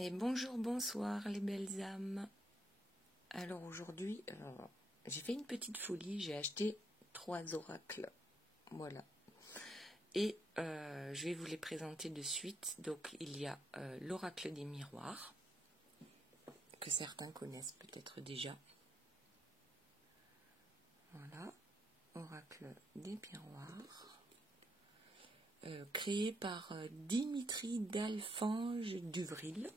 Et bonjour, bonsoir les belles âmes. Alors aujourd'hui, j'ai fait une petite folie, j'ai acheté 3 oracles, voilà. Et je vais vous les présenter de suite. Donc il y a l'oracle des miroirs, que certains connaissent peut-être déjà. Voilà, oracle des miroirs, créé par Dimitri d'Alfange d'Uvril.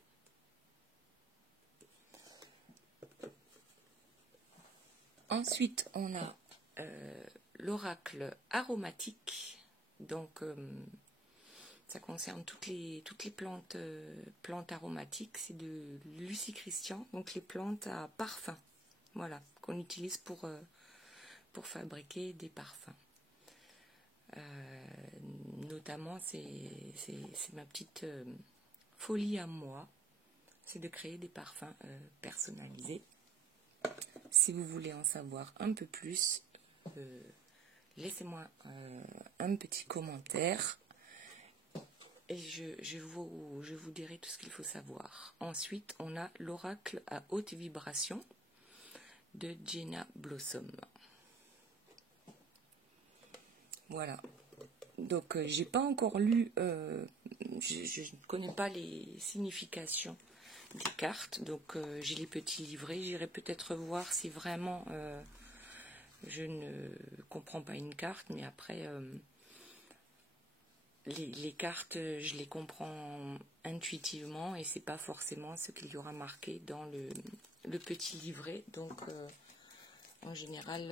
Ensuite, on a l'oracle aromatique. Donc, ça concerne toutes les plantes, plantes aromatiques. C'est de Lucie Christian, donc les plantes à parfum. Voilà, qu'on utilise pour fabriquer des parfums. Notamment, c'est ma petite folie à moi. C'est de créer des parfums personnalisés. Si vous voulez en savoir un peu plus, laissez-moi un petit commentaire et je vous dirai tout ce qu'il faut savoir. Ensuite, on a l'oracle à haute vibration de Jenna Blossom. Voilà. Donc, j'ai pas encore lu, je ne connais pas les significations des cartes, donc j'ai les petits livrets. J'irai peut-être voir si vraiment je ne comprends pas une carte, mais après les cartes je les comprends intuitivement et c'est pas forcément ce qu'il y aura marqué dans le petit livret. Donc en général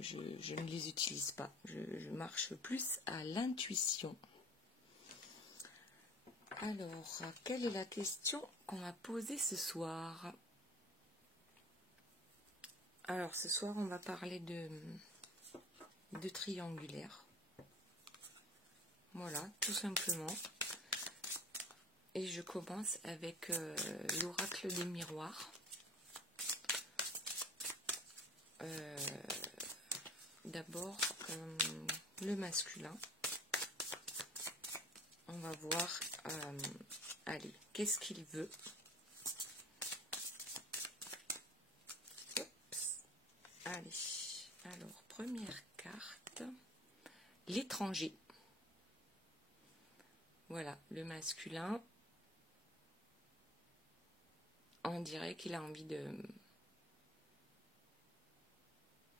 je ne les utilise pas, je marche plus à l'intuition. Alors, quelle est la question qu'on m'a posée ce soir? Alors, ce soir, on va parler de triangulaire. Voilà, tout simplement. Et je commence avec l'oracle des miroirs. D'abord, le masculin. On va voir, allez, qu'est-ce qu'il veut? Allez, alors, première carte, l'étranger. Voilà, le masculin, on dirait qu'il a envie de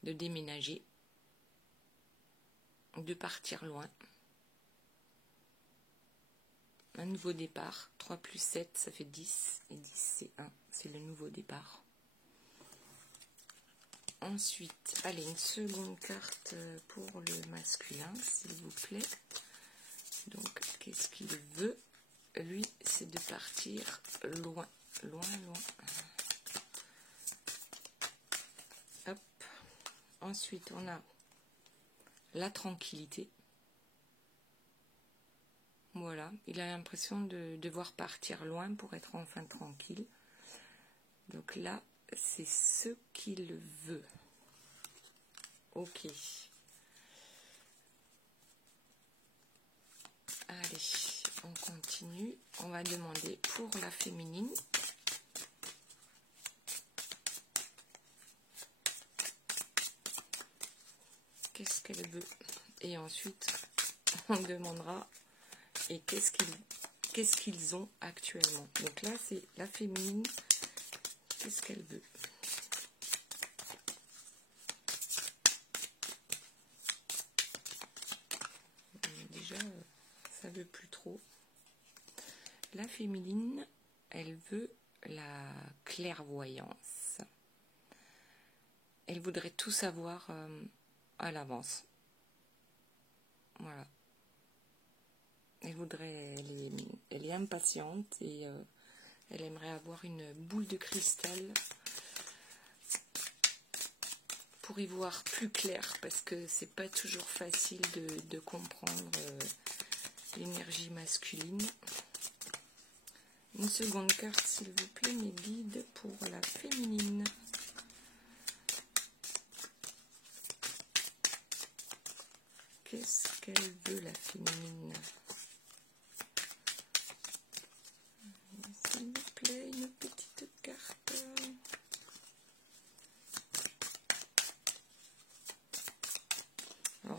déménager, de partir loin. Un nouveau départ, 3 plus 7, ça fait 10, et 10 c'est 1, c'est le nouveau départ. Ensuite, allez, une seconde carte pour le masculin, s'il vous plaît. Donc, qu'est-ce qu'il veut? Lui, c'est de partir loin, loin, loin. Hop. Ensuite, on a la tranquillité. Voilà, il a l'impression de devoir partir loin pour être enfin tranquille. Donc là, c'est ce qu'il veut. Ok. Allez, on continue. On va demander pour la féminine. Qu'est-ce qu'elle veut? Et ensuite, on demandera et qu'est-ce qu'ils ont actuellement. Donc là, c'est la féminine. Qu'est-ce qu'elle veut? Déjà, ça veut plus trop. La féminine, elle veut la clairvoyance. Elle voudrait tout savoir à l'avance. Voilà. Elle est impatiente et elle aimerait avoir une boule de cristal pour y voir plus clair, parce que c'est pas toujours facile de comprendre l'énergie masculine. Une seconde carte, s'il vous plaît, mes guides, pour la féminine. Qu'est-ce qu'elle veut, la féminine? S'il vous plaît.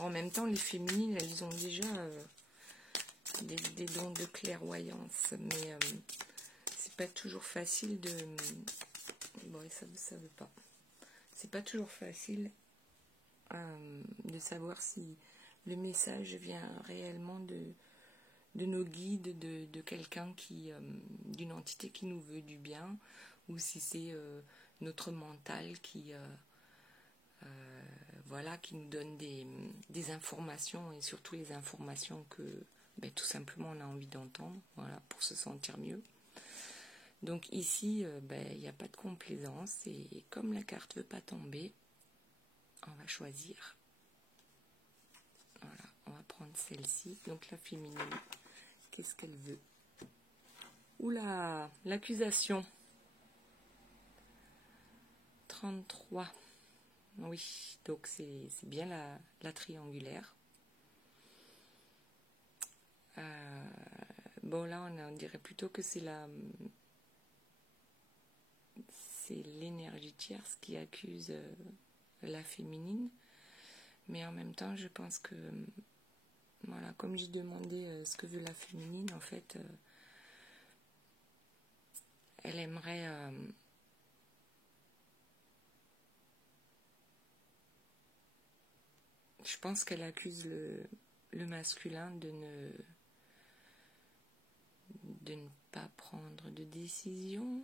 en même temps, les féminines, elles ont déjà des dons de clairvoyance, mais c'est pas toujours facile de... Bon, ça veut pas. C'est pas toujours facile de savoir si le message vient réellement de nos guides, de quelqu'un qui, d'une entité qui nous veut du bien, ou si c'est notre mental qui, voilà, qui nous donne des informations, et surtout les informations que tout simplement on a envie d'entendre, voilà, pour se sentir mieux. Donc ici, il n'y a pas de complaisance, et comme la carte ne veut pas tomber, on va choisir. Voilà, on va prendre celle-ci, donc la féminine. Qu'est-ce qu'elle veut? Oula, l'accusation. 33. Oui, donc c'est bien la triangulaire. Bon, là, on dirait plutôt que c'est l'énergie tierce qui accuse la féminine. Mais en même temps, je pense que, voilà, comme j'ai demandé ce que veut la féminine, en fait, elle aimerait... je pense qu'elle accuse le masculin de ne pas prendre de décision,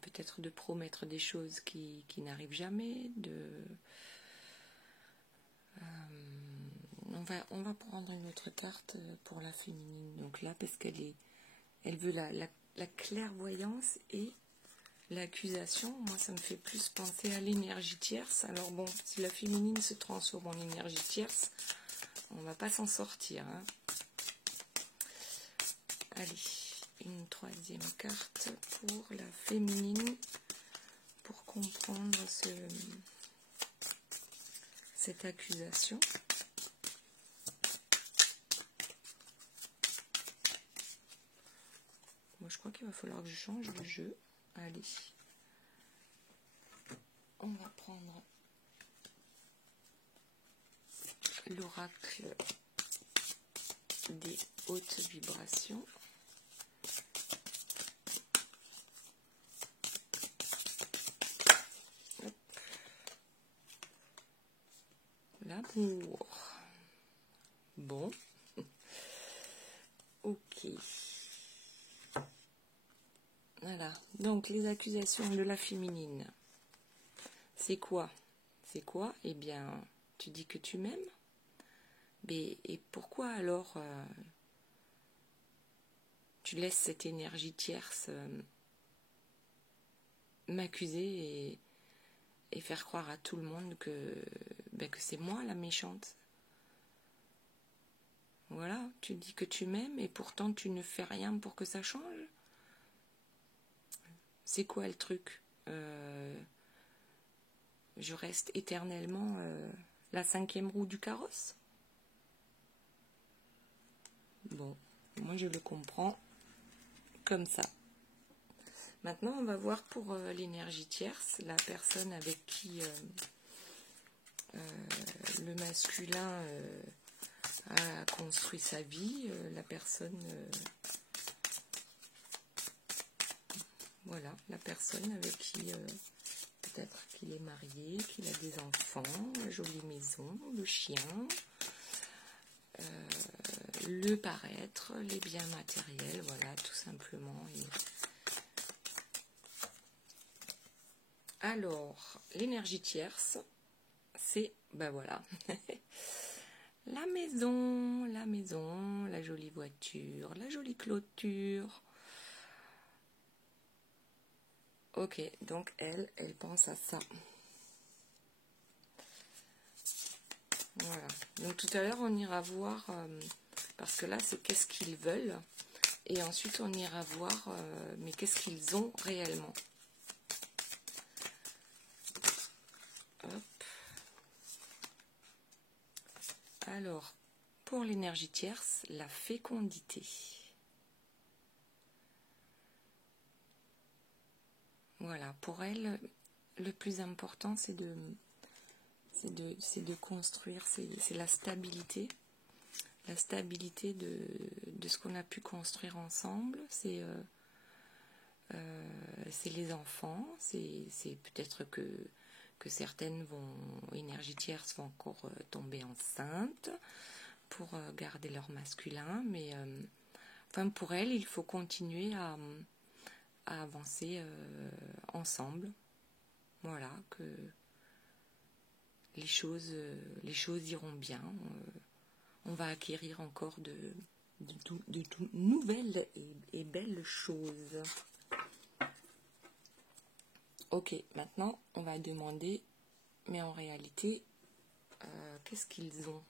peut-être de promettre des choses qui n'arrivent jamais, on va prendre une autre carte pour la féminine, donc là, parce elle veut la clairvoyance et l'accusation. Moi, ça me fait plus penser à l'énergie tierce. Alors bon, si la féminine se transforme en énergie tierce, on va pas s'en sortir, hein. Allez, une troisième carte pour la féminine, pour comprendre cette accusation. Moi, je crois qu'il va falloir que je change de jeu. Allez, on va prendre l'oracle des hautes vibrations. Hop. L'amour. Bon. Ok. Voilà. Donc, les accusations de la féminine. C'est quoi? C'est quoi? Eh bien, tu dis que tu m'aimes. Mais, et pourquoi alors tu laisses cette énergie tierce m'accuser et faire croire à tout le monde que c'est moi la méchante? Voilà, tu dis que tu m'aimes et pourtant tu ne fais rien pour que ça change. C'est quoi le truc? Je reste éternellement la cinquième roue du carrosse? Bon, moi je le comprends comme ça. Maintenant, on va voir pour l'énergie tierce, la personne avec qui le masculin a construit sa vie, la personne, voilà, la personne avec qui peut-être qu'il est marié, qu'il a des enfants, la jolie maison, le chien, le paraître, les biens matériels, voilà, tout simplement. Alors, l'énergie tierce, c'est, voilà, la maison, la jolie voiture, la jolie clôture. Ok, donc elle pense à ça. Voilà, donc tout à l'heure on ira voir, parce que là c'est qu'est-ce qu'ils veulent, et ensuite on ira voir, mais qu'est-ce qu'ils ont réellement. Hop. Alors, pour l'énergie tierce, la fécondité. Voilà, pour elle, le plus important, c'est de c'est de construire, c'est la stabilité de ce qu'on a pu construire ensemble, c'est les enfants, c'est peut-être que certaines énergies tierces vont encore tomber enceintes pour garder leur masculin, mais enfin pour elles, il faut continuer à avancer ensemble. Voilà, que les choses iront bien. On va acquérir encore de nouvelles et belles choses. Ok, maintenant on va demander, mais en réalité, qu'est-ce qu'ils ont?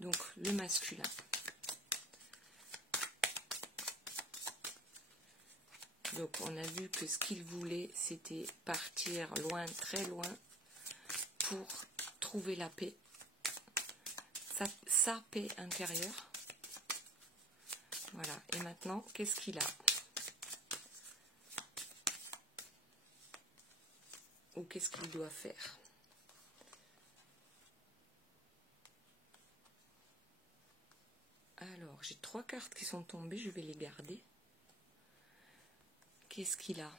Donc le masculin. Donc on a vu que ce qu'il voulait, c'était partir loin, très loin, pour trouver la paix, sa paix intérieure. Voilà, et maintenant, qu'est-ce qu'il a? Ou qu'est-ce qu'il doit faire? Alors, j'ai 3 cartes qui sont tombées, je vais les garder. Qu'est-ce qu'il a?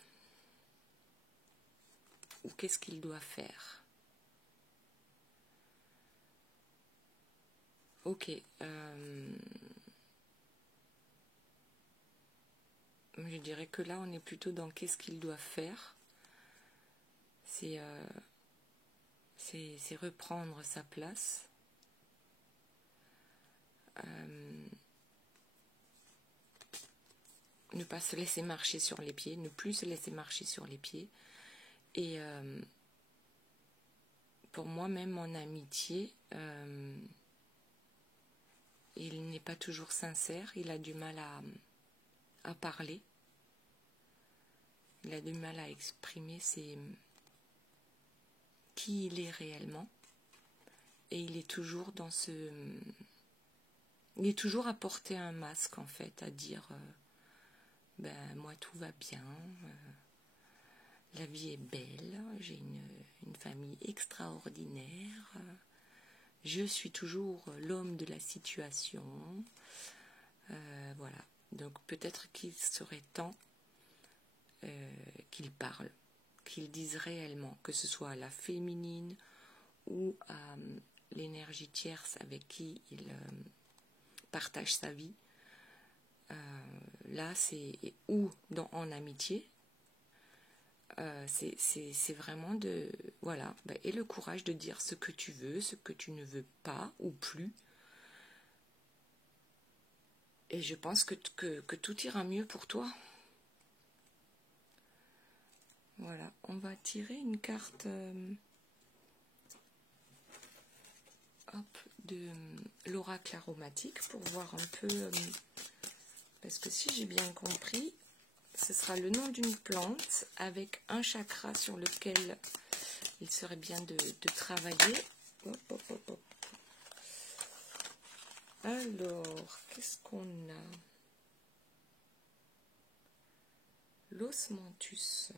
Ou qu'est-ce qu'il doit faire? Ok. Je dirais que là, on est plutôt dans qu'est-ce qu'il doit faire. C'est reprendre sa place. Ne pas se laisser marcher sur les pieds, ne plus se laisser marcher sur les pieds. Et pour moi, même en amitié, il n'est pas toujours sincère, il a du mal à parler, il a du mal à exprimer qui il est réellement, et il est toujours dans il est toujours à porter un masque en fait, à dire ben moi tout va bien, la vie est belle, j'ai une famille extraordinaire, je suis toujours l'homme de la situation, voilà. Donc peut-être qu'il serait temps qu'il parle, qu'il dise réellement, que ce soit à la féminine ou à l'énergie tierce avec qui il partage sa vie. Là, c'est ou en amitié. C'est vraiment voilà, et le courage de dire ce que tu veux, ce que tu ne veux pas ou plus. Et je pense que tout ira mieux pour toi. Voilà, on va tirer une carte de l'oracle aromatique pour voir un peu, parce que si j'ai bien compris, ce sera le nom d'une plante avec un chakra sur lequel il serait bien de travailler. Hop, hop, hop, hop. Alors, qu'est-ce qu'on a? L'osmanthus,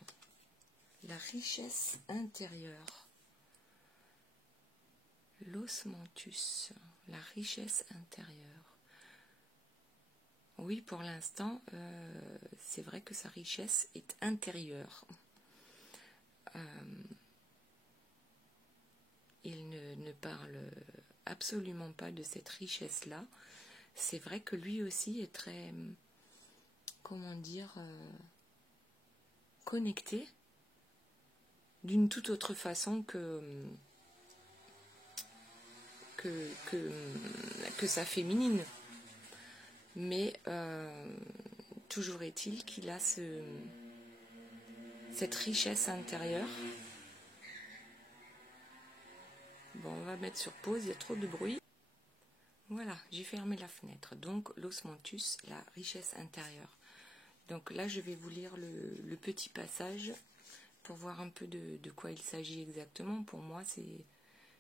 la richesse intérieure. L'osmanthus, la richesse intérieure. Oui, pour l'instant, c'est vrai que sa richesse est intérieure. Il ne parle absolument pas de cette richesse-là. C'est vrai que lui aussi est très, comment dire, connecté d'une toute autre façon que sa féminine. Mais toujours est-il qu'il a cette richesse intérieure. Bon, on va mettre sur pause, il y a trop de bruit. Voilà, j'ai fermé la fenêtre. Donc, l'osmanthus, la richesse intérieure. Donc là, je vais vous lire le petit passage pour voir un peu de quoi il s'agit exactement. Pour moi,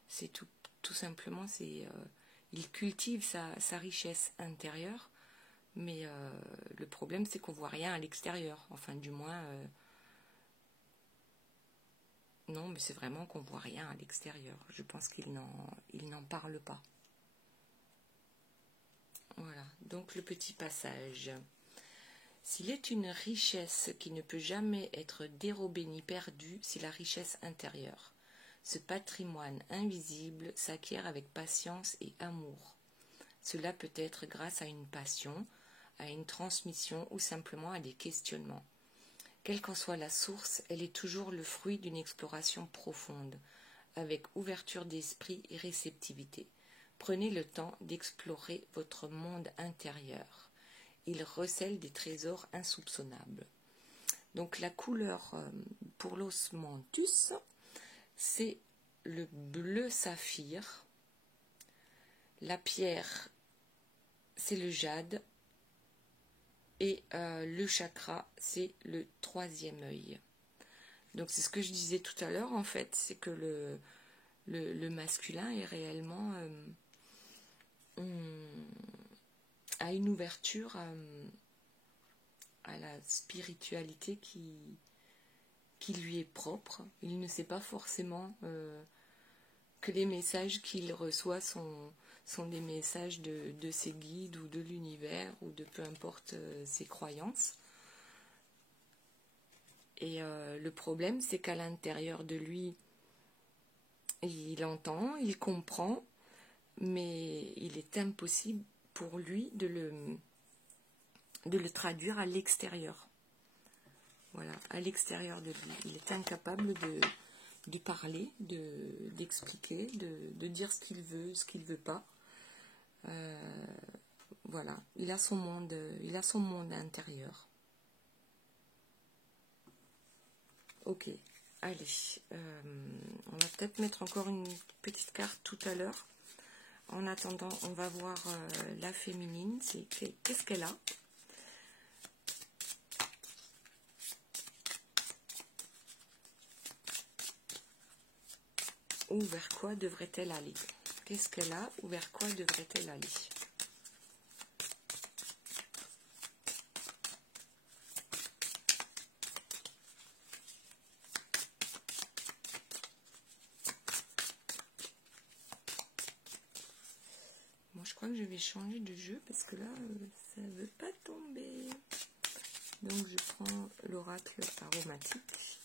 c'est tout simplement, il cultive sa richesse intérieure, mais le problème, c'est qu'on voit rien à l'extérieur. Enfin, du moins, Non, mais c'est vraiment qu'on voit rien à l'extérieur. Je pense qu'il n'en parle pas. Voilà, donc le petit passage. S'il est une richesse qui ne peut jamais être dérobée ni perdue, c'est la richesse intérieure. Ce patrimoine invisible s'acquiert avec patience et amour. Cela peut être grâce à une passion, à une transmission ou simplement à des questionnements. Quelle qu'en soit la source, elle est toujours le fruit d'une exploration profonde, avec ouverture d'esprit et réceptivité. Prenez le temps d'explorer votre monde intérieur. Il recèle des trésors insoupçonnables. Donc la couleur pour l'osmanthus, c'est le bleu saphir. La pierre, c'est le jade. Et le chakra, c'est le 3e œil. Donc c'est ce que je disais tout à l'heure, en fait, c'est que le masculin est réellement a une ouverture à la spiritualité qui lui est propre. Il ne sait pas forcément que les messages qu'il reçoit sont des messages de ses guides ou de l'univers ou de peu importe ses croyances. Et le problème, c'est qu'à l'intérieur de lui, il entend, il comprend, mais il est impossible pour lui de le traduire à l'extérieur. Voilà, à l'extérieur de lui. Il est incapable de parler, d'expliquer, de dire ce qu'il veut pas. Voilà, il a son monde intérieur. Ok, allez, on va peut-être mettre encore une petite carte tout à l'heure. En attendant, on va voir la féminine, qu'est-ce qu'elle a. Ou vers quoi devrait-elle aller? Qu'est-ce qu'elle a ou vers quoi devrait-elle aller? Moi, je crois que je vais changer de jeu parce que là, ça ne veut pas tomber. Donc, je prends l'oracle aromatique.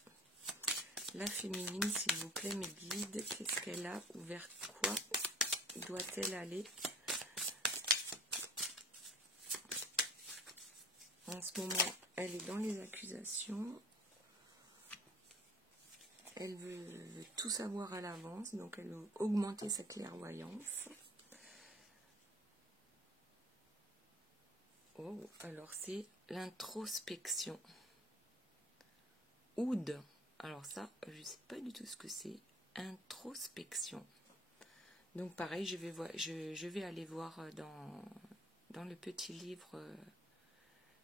La féminine, s'il vous plaît, mes guides, qu'est-ce qu'elle a ou vers quoi doit-elle aller? En ce moment, elle est dans les accusations. Elle veut tout savoir à l'avance, donc elle veut augmenter sa clairvoyance. Oh, alors c'est l'introspection. Oud. Alors ça, je ne sais pas du tout ce que c'est. Introspection. Donc pareil, je vais aller voir dans le petit livre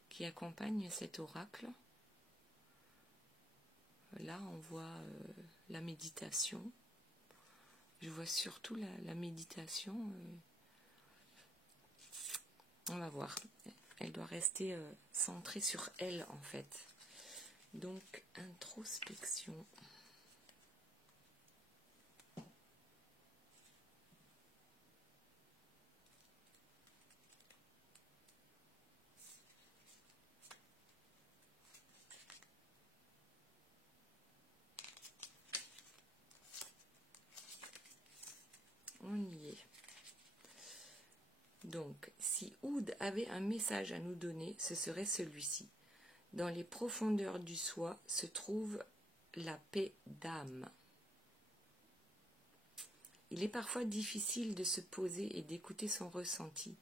qui accompagne cet oracle. Là, on voit la méditation. Je vois surtout la méditation. On va voir. Elle doit rester centrée sur elle, en fait. Donc, introspection. On y est. Donc, si Oud avait un message à nous donner, ce serait celui-ci. Dans les profondeurs du soi se trouve la paix d'âme. Il est parfois difficile de se poser et d'écouter son ressenti,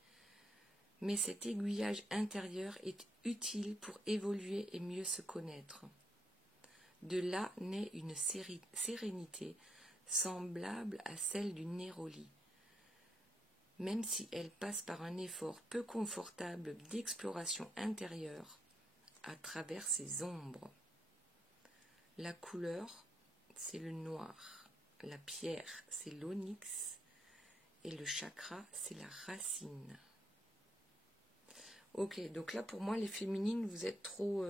mais cet aiguillage intérieur est utile pour évoluer et mieux se connaître. De là naît une sérénité semblable à celle d'une Néroli, même si elle passe par un effort peu confortable d'exploration intérieure à travers ses ombres. La couleur, c'est le noir. La pierre, c'est l'onyx. Et le chakra, c'est la racine. Ok, donc là, pour moi, les féminines, vous êtes trop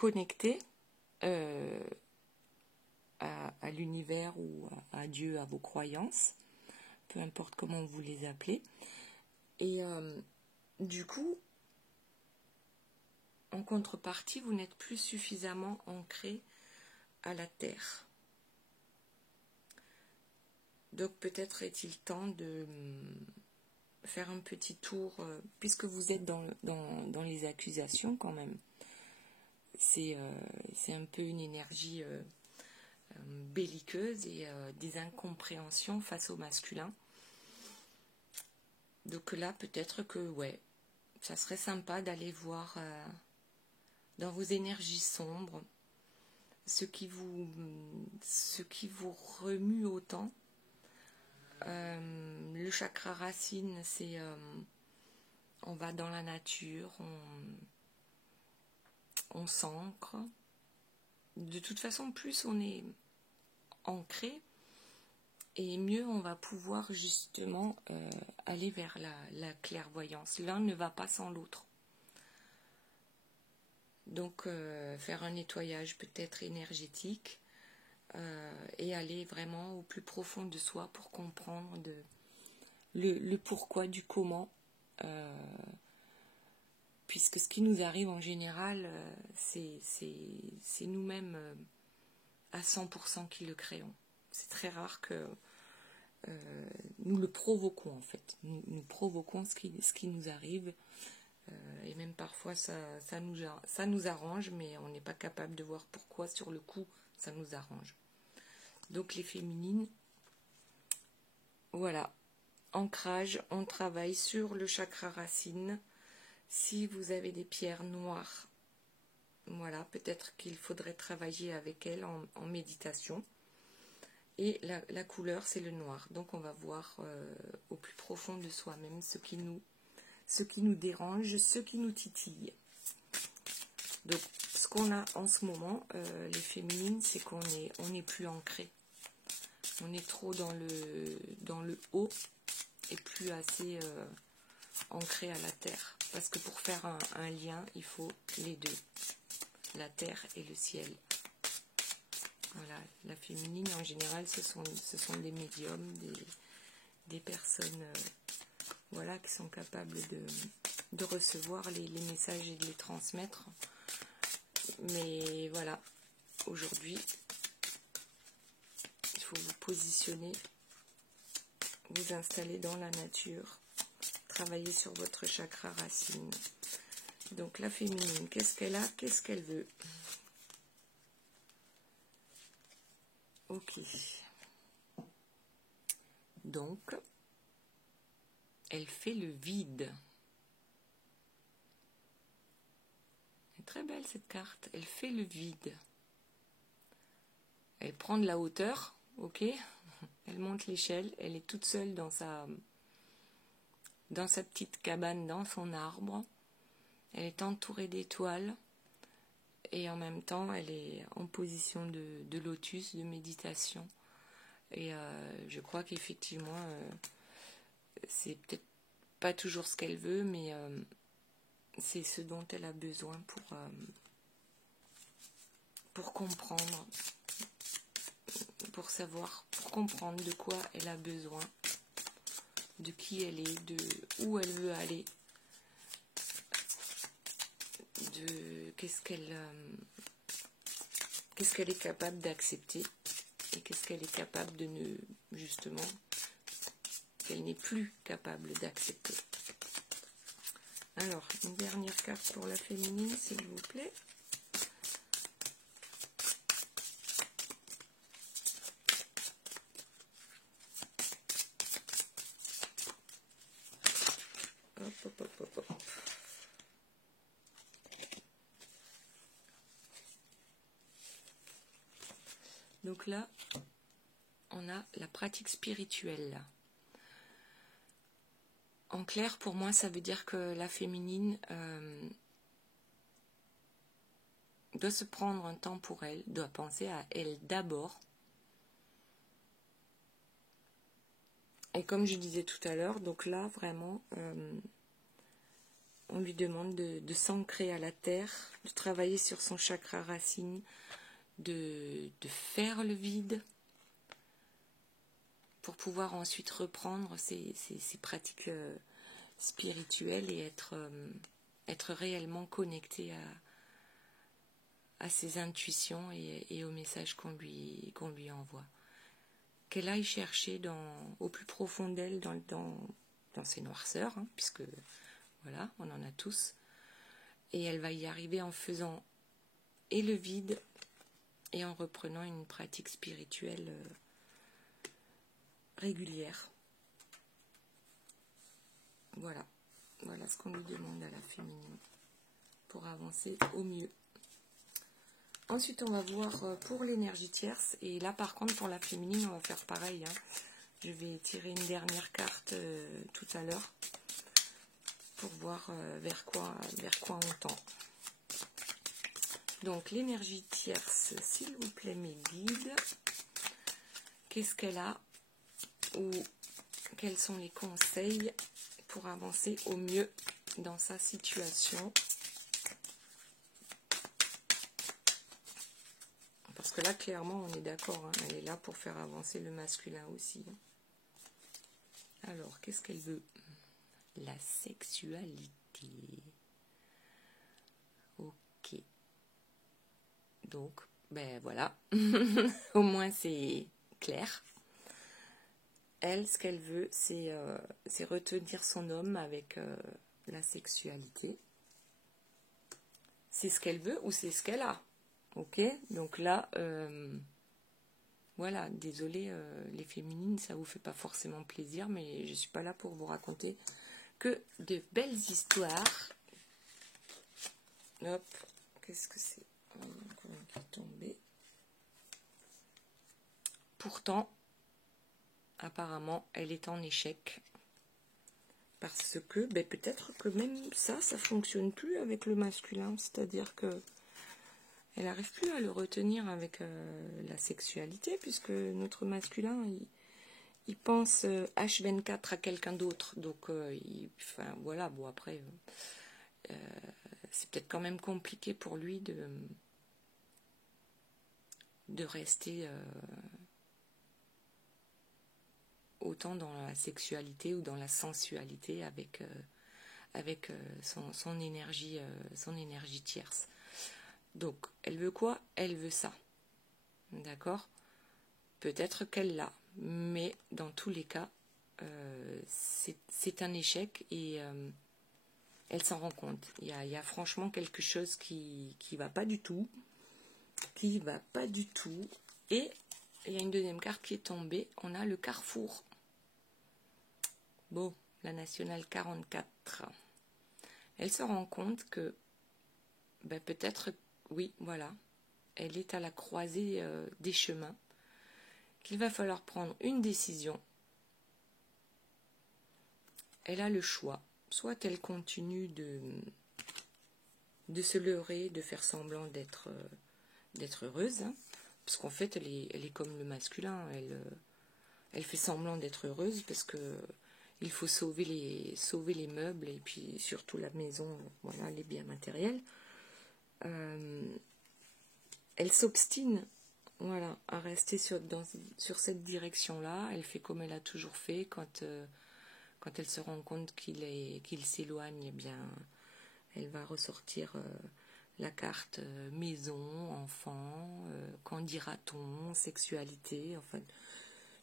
connecter à l'univers ou à Dieu, à vos croyances, peu importe comment vous les appelez. Et du coup, en contrepartie, vous n'êtes plus suffisamment ancré à la terre. Donc peut-être est-il temps de faire un petit tour, puisque vous êtes dans les accusations quand même. C'est un peu une énergie belliqueuse et des incompréhensions face au masculin. Donc là, peut-être que, ouais, ça serait sympa d'aller voir dans vos énergies sombres ce qui vous remue autant. Le chakra racine, c'est on va dans la nature, on s'ancre. De toute façon, plus on est ancré, et mieux on va pouvoir justement aller vers la clairvoyance. L'un ne va pas sans l'autre. Donc faire un nettoyage peut-être énergétique et aller vraiment au plus profond de soi pour comprendre le pourquoi du comment. Puisque ce qui nous arrive en général, c'est nous-mêmes à 100% qui le créons. C'est très rare que nous le provoquons en fait. Nous provoquons ce qui nous arrive. Et même parfois ça nous arrange, mais on n'est pas capable de voir pourquoi sur le coup ça nous arrange. Donc les féminines, voilà, ancrage, on travaille sur le chakra racine. Si vous avez des pierres noires, voilà, peut-être qu'il faudrait travailler avec elles en méditation. Et la couleur, c'est le noir. Donc on va voir au plus profond de soi-même ce qui nous dérange, ce qui nous titille. Donc ce qu'on a en ce moment, les féminines, c'est qu'on n'est plus ancré. On est trop dans le haut et plus assez ancré à la terre. Parce que pour faire un lien, il faut les deux, la terre et le ciel. Voilà, la féminine en général, ce sont des médiums, des personnes voilà, qui sont capables de recevoir les messages et de les transmettre. Mais voilà, aujourd'hui, il faut vous positionner, vous installer dans la nature, travailler sur votre chakra racine. Donc la féminine, qu'est-ce qu'elle a, qu'est-ce qu'elle veut? Ok. Donc, elle fait le vide. C'est très belle cette carte. Elle fait le vide. Elle prend de la hauteur, ok. Elle monte l'échelle. Elle est toute seule dans sa petite cabane, dans son arbre. Elle est entourée d'étoiles. Et en même temps, elle est en position de lotus, de méditation. Et je crois qu'effectivement, c'est peut-être pas toujours ce qu'elle veut, mais c'est ce dont elle a besoin pour comprendre, pour savoir, pour comprendre de quoi elle a besoin, de qui elle est, de où elle veut aller, de qu'est-ce qu'elle est capable d'accepter et qu'est-ce qu'elle est capable de ne, justement, qu'elle n'est plus capable d'accepter. Alors, une dernière carte pour la féminine, s'il vous plaît. Hop, hop, hop, hop, hop. Donc là, on a la pratique spirituelle. En clair, pour moi, ça veut dire que la féminine doit se prendre un temps pour elle, doit penser à elle d'abord. Et comme je disais tout à l'heure, donc là, vraiment, on lui demande de s'ancrer à la terre, de travailler sur son chakra racine, de faire le vide pour pouvoir ensuite reprendre ses pratiques spirituelles et être réellement connecté à ses intuitions et aux messages qu'on lui envoie. Qu'elle aille chercher au plus profond d'elle, dans ses noirceurs, hein, puisque voilà, on en a tous, et elle va y arriver en faisant et le vide et en reprenant une pratique spirituelle régulière. Voilà ce qu'on lui demande à la féminine pour avancer au mieux. Ensuite, on va voir pour l'énergie tierce. Et là, par contre, pour la féminine, on va faire pareil. Hein. Je vais tirer une dernière carte tout à l'heure pour voir vers quoi on tend. Donc, l'énergie tierce, s'il vous plaît, mes guides. Qu'est-ce qu'elle a ou quels sont les conseils pour avancer au mieux dans sa situation? Parce que là, clairement, on est d'accord, hein, elle est là pour faire avancer le masculin aussi. Alors, qu'est-ce qu'elle veut? La sexualité. Ok. Donc, ben voilà. Au moins, c'est clair. Elle, ce qu'elle veut, c'est retenir son homme avec la sexualité. C'est ce qu'elle veut ou c'est ce qu'elle a? Ok, donc là, voilà, désolé les féminines, ça vous fait pas forcément plaisir, mais je suis pas là pour vous raconter que de belles histoires. Hop, qu'est-ce que c'est? Encore un qui est tombé. Pourtant, apparemment, elle est en échec. Parce que, ben, peut-être que même ça fonctionne plus avec le masculin, c'est-à-dire que elle n'arrive plus à le retenir avec la sexualité, puisque notre masculin, il pense H24 à quelqu'un d'autre. Donc, enfin, voilà, bon, après, c'est peut-être quand même compliqué pour lui de rester autant dans la sexualité ou dans la sensualité avec son énergie tierce. Donc, elle veut quoi? Elle veut ça. D'accord? Peut-être qu'elle l'a, mais dans tous les cas, c'est un échec et elle s'en rend compte. Il y a franchement quelque chose qui va pas du tout. Et il y a une deuxième carte qui est tombée. On a le carrefour. Bon, la nationale 44. Elle se rend compte que ben, peut-être, oui, voilà, elle est à la croisée des chemins, qu'il va falloir prendre une décision. Elle a le choix. Soit elle continue de se leurrer, de faire semblant d'être heureuse, hein, parce qu'en fait, elle est comme le masculin, elle fait semblant d'être heureuse parce que il faut sauver les meubles et puis surtout la maison, voilà, les biens matériels. Elle s'obstine, voilà, à rester sur cette direction-là. Elle fait comme elle a toujours fait quand elle se rend compte qu'il s'éloigne, eh bien, elle va ressortir la carte maison, enfant, qu'en dira-t-on, sexualité, enfin,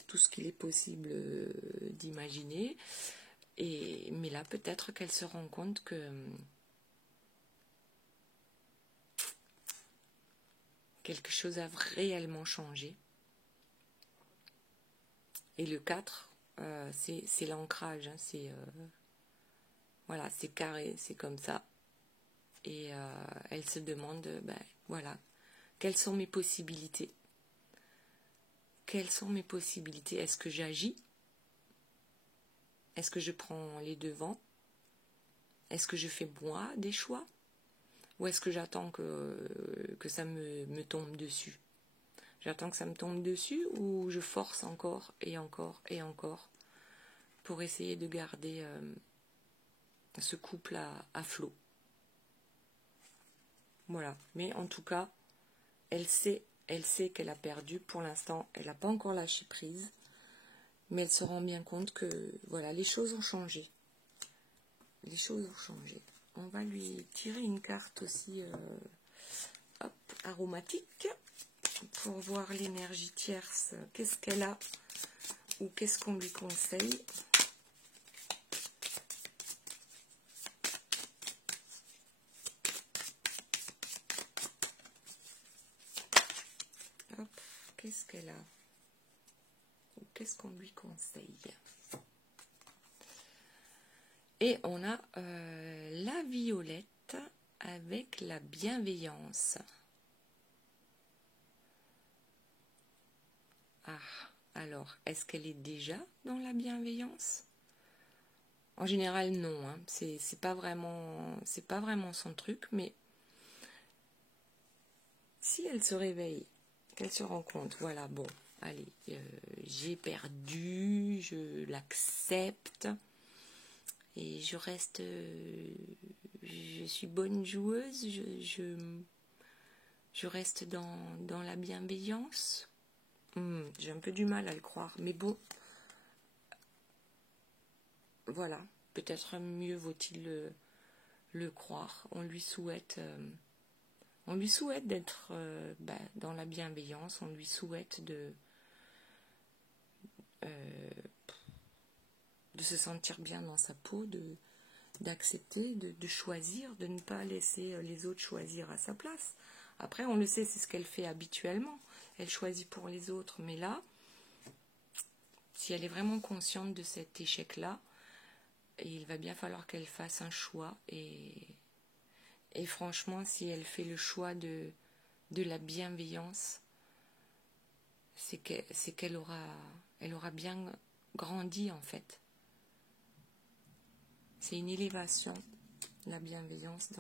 tout ce qu'il est possible d'imaginer. Mais là, peut-être qu'elle se rend compte que quelque chose a réellement changé. Et le 4, c'est l'ancrage, hein, voilà, c'est carré, c'est comme ça. Et elle se demande, ben, voilà, quelles sont mes possibilités? Quelles sont mes possibilités? Est-ce que j'agis? Est-ce que je prends les devants? Est-ce que je fais moi des choix? Ou est-ce que j'attends que ça me tombe dessus? J'attends que ça me tombe dessus ou je force encore et encore et encore pour essayer de garder ce couple à flot. Voilà, mais en tout cas, elle sait qu'elle a perdu. Pour l'instant, elle n'a pas encore lâché prise, mais elle se rend bien compte que voilà, les choses ont changé. Les choses ont changé. On va lui tirer une carte aussi hop, aromatique pour voir l'énergie tierce. Qu'est-ce qu'elle a ou qu'est-ce qu'on lui conseille? Qu'est-ce qu'elle a ou qu'est-ce qu'on lui conseille? Et on a la violette avec la bienveillance. Ah, alors, est-ce qu'elle est déjà dans la bienveillance? En général, non. Hein. C'est pas vraiment son truc, mais si elle se réveille, qu'elle se rend compte, voilà, bon, allez, j'ai perdu, je l'accepte. Et je reste, je suis bonne joueuse, je reste dans la bienveillance. J'ai un peu du mal à le croire, mais bon, voilà, peut-être mieux vaut-il le croire. On lui souhaite d'être dans la bienveillance, on lui souhaite de se sentir bien dans sa peau, d'accepter, de choisir, de ne pas laisser les autres choisir à sa place. Après, on le sait, c'est ce qu'elle fait habituellement. Elle choisit pour les autres, mais là, si elle est vraiment consciente de cet échec-là, il va bien falloir qu'elle fasse un choix. Et franchement, si elle fait le choix de la bienveillance, c'est qu'elle aura bien grandi en fait. C'est une élévation, la bienveillance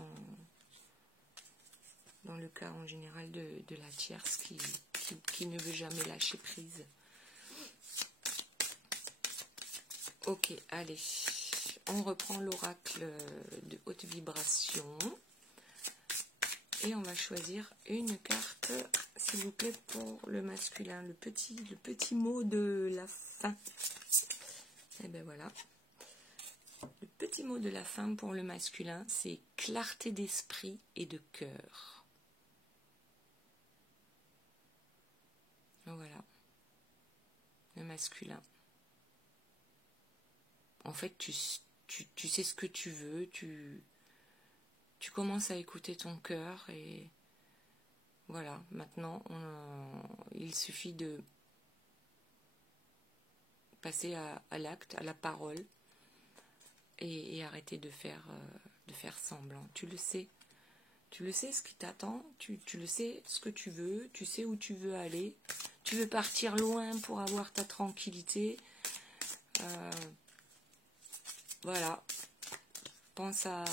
dans le cas en général de la tierce qui ne veut jamais lâcher prise. Ok, allez, on reprend l'oracle de haute vibration et on va choisir une carte, s'il vous plaît, pour le masculin, le petit mot de la fin. Et ben voilà. Le petit mot de la fin pour le masculin, c'est clarté d'esprit et de cœur. Voilà. Le masculin. En fait, tu sais ce que tu veux, tu commences à écouter ton cœur et voilà, maintenant, il suffit de passer à l'acte, à la parole et arrêter de faire semblant. Tu le sais ce qui t'attend, tu le sais ce que tu veux, tu sais où tu veux aller, tu veux partir loin pour avoir ta tranquillité. Voilà, pense à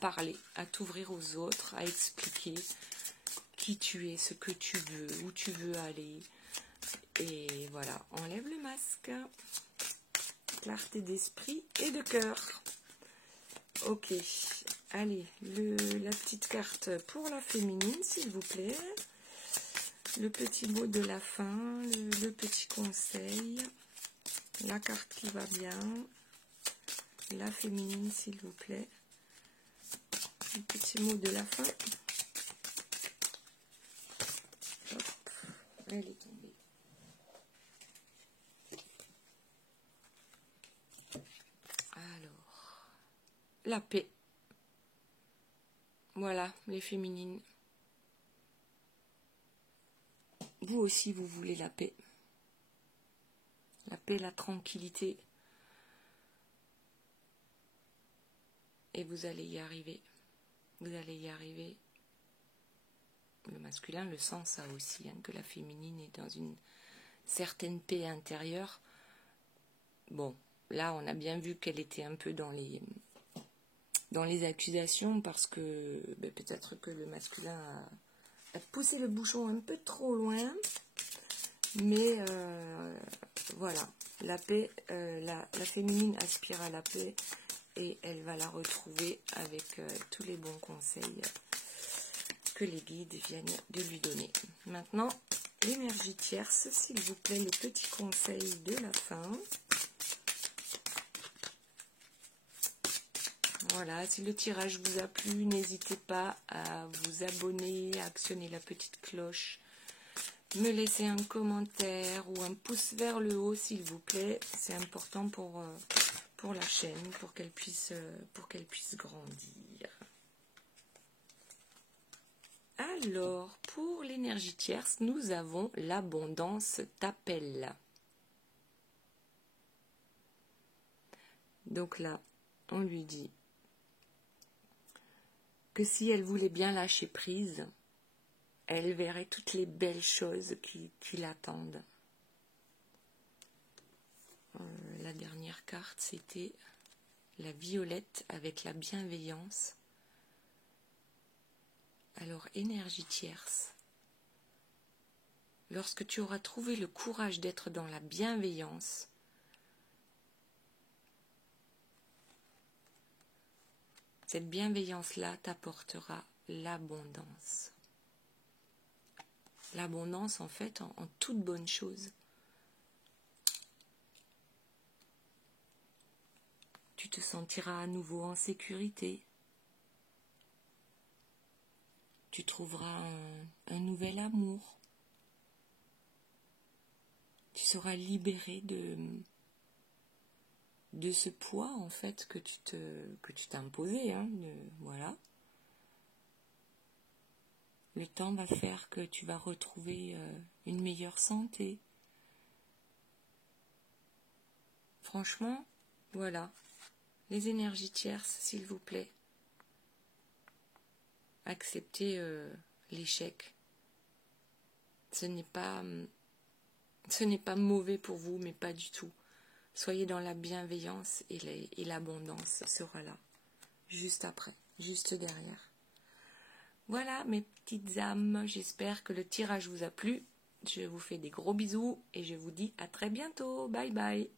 parler, à t'ouvrir aux autres, à expliquer qui tu es, ce que tu veux, où tu veux aller. Et voilà, enlève le masque. Clarté d'esprit et de cœur. Ok, allez, la petite carte pour la féminine, s'il vous plaît. Le petit mot de la fin, le petit conseil. La carte qui va bien. La féminine, s'il vous plaît. Le petit mot de la fin. Hop, elle est tombée. Alors, la paix. Voilà, les féminines. Vous aussi, vous voulez la paix. La paix, la tranquillité. Et vous allez y arriver. Vous allez y arriver. Le masculin le sent ça aussi, hein, que la féminine est dans une certaine paix intérieure. Bon, là on a bien vu qu'elle était un peu dans les accusations parce que peut-être que le masculin a poussé le bouchon un peu trop loin. Mais voilà, la paix, la féminine aspire à la paix et elle va la retrouver avec tous les bons conseils que les guides viennent de lui donner. Maintenant, l'énergie tierce, s'il vous plaît, les petits conseils de la fin. Voilà, si le tirage vous a plu, n'hésitez pas à vous abonner, à actionner la petite cloche, me laisser un commentaire ou un pouce vers le haut, s'il vous plaît. C'est important pour la chaîne, pour qu'elle puisse grandir. Alors, pour l'énergie tierce, nous avons l'abondance t'appelle. Donc là, on lui dit que si elle voulait bien lâcher prise, elle verrait toutes les belles choses qui l'attendent. La dernière carte, c'était la violette avec la bienveillance. Alors, énergie tierce. Lorsque tu auras trouvé le courage d'être dans la bienveillance, cette bienveillance-là t'apportera l'abondance. L'abondance, en fait, en toute bonne chose. Tu te sentiras à nouveau en sécurité. Tu trouveras un nouvel amour. Tu seras libéré de ce poids, en fait, que tu t'es imposé. Voilà. Le temps va faire que tu vas retrouver une meilleure santé. Franchement, voilà. Les énergies tierces, s'il vous plaît. Acceptez l'échec. Ce n'est pas mauvais pour vous, mais pas du tout. Soyez dans la bienveillance et l'abondance sera là. Juste après, juste derrière. Voilà mes petites âmes, j'espère que le tirage vous a plu. Je vous fais des gros bisous et je vous dis à très bientôt. Bye bye.